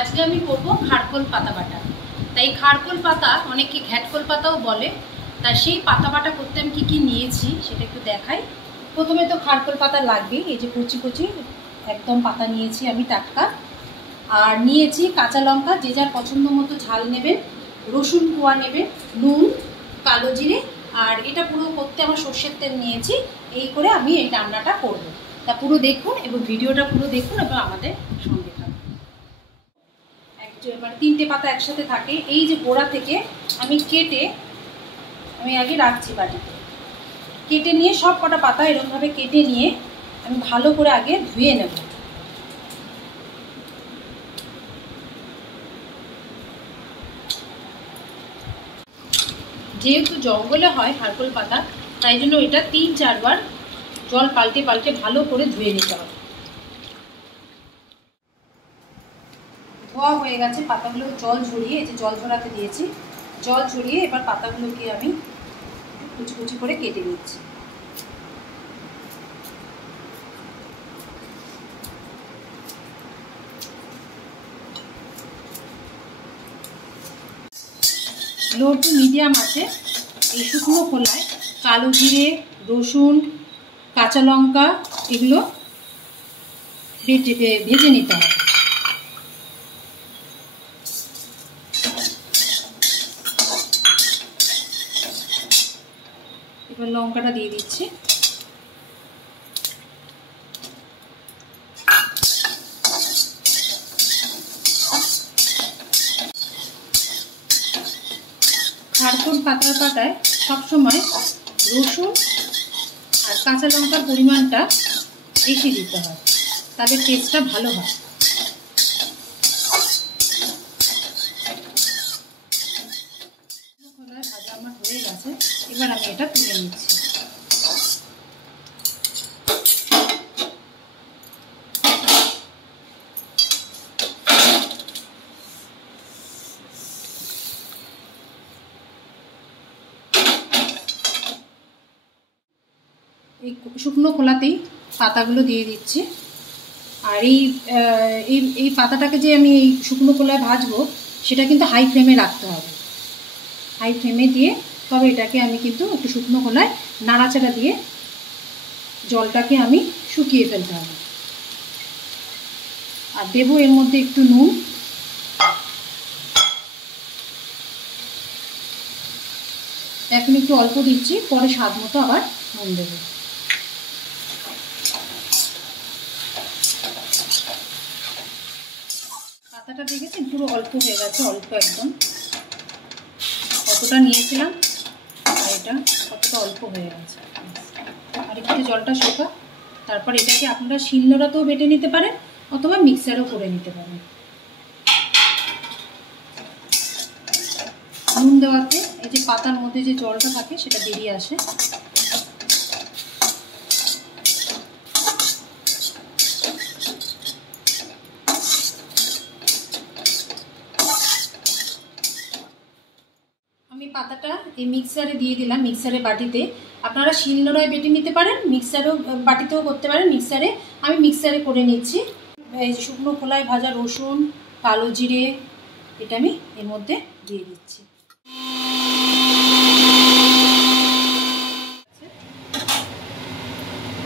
আজকে আমি করব খারকোল পাতা বাটা। তাই খারকোল পাতা অনেকে ঘ্যাটকোল পাতাও বলে। তা সেই পাতা বাটা করতে আমি কি নিয়েছি সেটা একটু দেখাই। প্রথমে তো খারকোল পাতা লাগবে, এই যে কুচি কুচি একদম পাতা নিয়েছি আমি টাটকা। আর নিয়েছি কাঁচা লঙ্কা, যে যার পছন্দ মতো ঝাল নেবেন, রসুন কোয়া নেবেন, নুন, কালো জিরে, আর এটা পুরো করতে আমার সর্ষের তেল নিয়েছি। এই করে আমি এই রান্নাটা করব। তা পুরো দেখুন এবং ভিডিওটা পুরো দেখুন এবং আমাদের সঙ্গে থাকুন। মানে 3টে পাতা একসাথে থাকে, এই যে গোড়া থেকে আমি কেটে আমি আগে রাখছি বাটিতে। কেটে নিয়ে সব কটা পাতা এরকমভাবে কেটে নিয়ে আমি ভালো করে আগে ধুয়ে নেব। যেহেতু জঙ্গলে হয় খারকোল পাতা, তাই জন্য এটা 3-4 বার জল পাল্টে পাল্টে ভালো করে ধুয়ে নিতে হবে। ধোয়া হয়ে গেছে, পাতাগুলো জল ঝরিয়ে, এই যে জল ঝরাতে দিয়েছি, জল ঝরিয়ে এবার পাতাগুলোকে আমি কুচি কুচি করে কেটে নিচ্ছি। লো টু মিডিয়াম আছে এই শুকনো খোলায় কালো জিরে, রসুন, কাঁচা লঙ্কা এগুলো ভেজে নিতে হবে। এবার লঙ্কাটা দিয়ে দিচ্ছি। খারকোল পাতার পাতায় সবসময় রসুন আর কাঁচা লঙ্কার পরিমাণটা বেশি দিতে হয়, তাদের টেস্টটা ভালো হয়। ভাজা আমার হয়ে গেছে, এবার আমি এটা তুলে নিচ্ছি। এই শুকনো খোলাতেই পাতাগুলো দিয়ে দিচ্ছি। আর এই পাতাটাকে যে আমি এই শুকনো খোলায় ভাজবো সেটা কিন্তু হাই ফ্লেমে রাখতে হবে। হাই ফ্লেমে দিয়ে তবে এটাকে আমি কিন্তু একটু শুকনো খোলায় নাড়াচাড়া দিয়ে জলটাকে আমি শুকিয়ে ফেলতে হবে। আর দেবো এর মধ্যে একটু নুন। এখন একটু অল্প দিচ্ছি, পরে স্বাদ মতো আবার নুন দেবো। পাতাটা দেখেছেন পুরো অল্প হয়ে গেছে, অল্প একদম কতটা নিয়েছিলাম আর এটা কতটা অল্প হয়ে গেছে। আর একটু জলটা শোকা, তারপর এটাকে আপনারা শিলনোড়াতেও বেটে নিতে পারেন অথবা মিক্সারও করে নিতে পারেন। নুন দেওয়াতে এই যে পাতার মধ্যে যে জলটা থাকে সেটা বেরিয়ে আসে। আমি পাতাটা এই মিক্সারে দিয়ে দিলাম, মিক্সারের বাটিতে। আপনারা শিলনোড়ায় বেটে নিতে পারেন, মিক্সারও বাটিতেও করতে পারেন। মিক্সারে আমি মিক্সারে করে নিচ্ছি। এই যে শুকনো খোলায় ভাজা রসুন, কালো জিরে এটা আমি এর মধ্যে দিয়ে দিচ্ছি।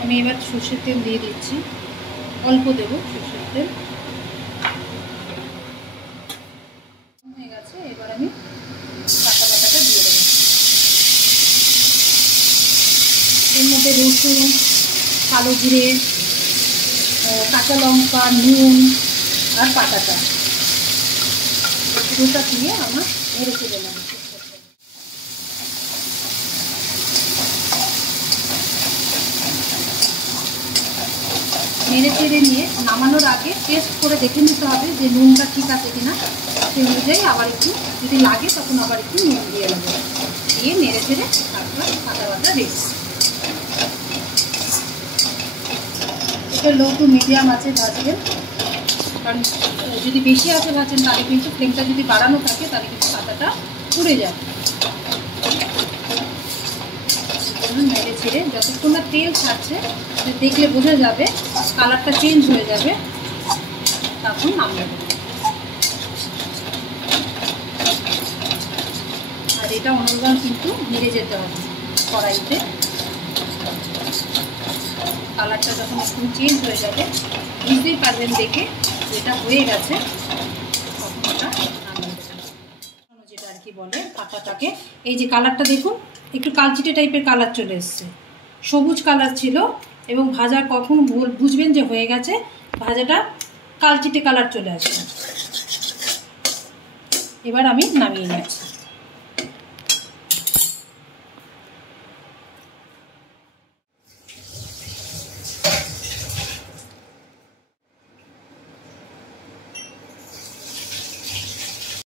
আমি এবার সর্ষের তেল দিয়ে দিচ্ছি, অল্প দেব সর্ষের তেল। হয়ে গেছে, এবার আমি পাতা বাটাটা দিয়ে দেবো। এর মধ্যে রসুন, কালো জিরে, কাঁচা লঙ্কা, নুন আর পাতাটা পুরোটা দিয়ে আমার নেড়ে চেড়ে নেব। নেড়ে চেড়ে নিয়ে নামানোর আগে টেস্ট করে দেখে নিতে হবে যে নুনটা ঠিক আছে কিনা। সেই অনুযায়ী আবার একটু যদি লাগে তখন আবার একটু নুন দিয়ে নেবো, দিয়ে নেড়ে চেড়ে তারপর পাতা বাটা রেডি। এটা লো টু মিডিয়াম আছে ভাজবেন, কারণ যদি বেশি আছে ভাজেন তাহলে কিন্তু ফ্লেমটা যদি বাড়ানো থাকে তাহলে কিন্তু পাতাটা পুড়ে যাবে। নেড়ে ছেড়ে যতক্ষণ না তেল ছাড়ছে, দেখলে বোঝা যাবে কালারটা চেঞ্জ হয়ে যাবে, তখন নামিয়ে দেবো। এটা অনর্গল কিন্তু নেড়ে যেতে হবে কড়াইতে। কালারটা যখন একটু চেঞ্জ হয়ে যাবে বুঝতেই পারবেন দেখে যেটা হয়ে গেছে, তখন ওটা নামিয়ে দেবেন। যেটা আর কি বলে পাতাটাকে, এই যে কালারটা দেখুন একটু কালচিটে টাইপের কালার চলে এসছে, সবুজ কালার ছিল এবং ভাজা কখন বুঝবেন যে হয়ে গেছে, ভাজাটা কালচিটে কালার চলে আসবে। এবার আমি নামিয়ে নিচ্ছি।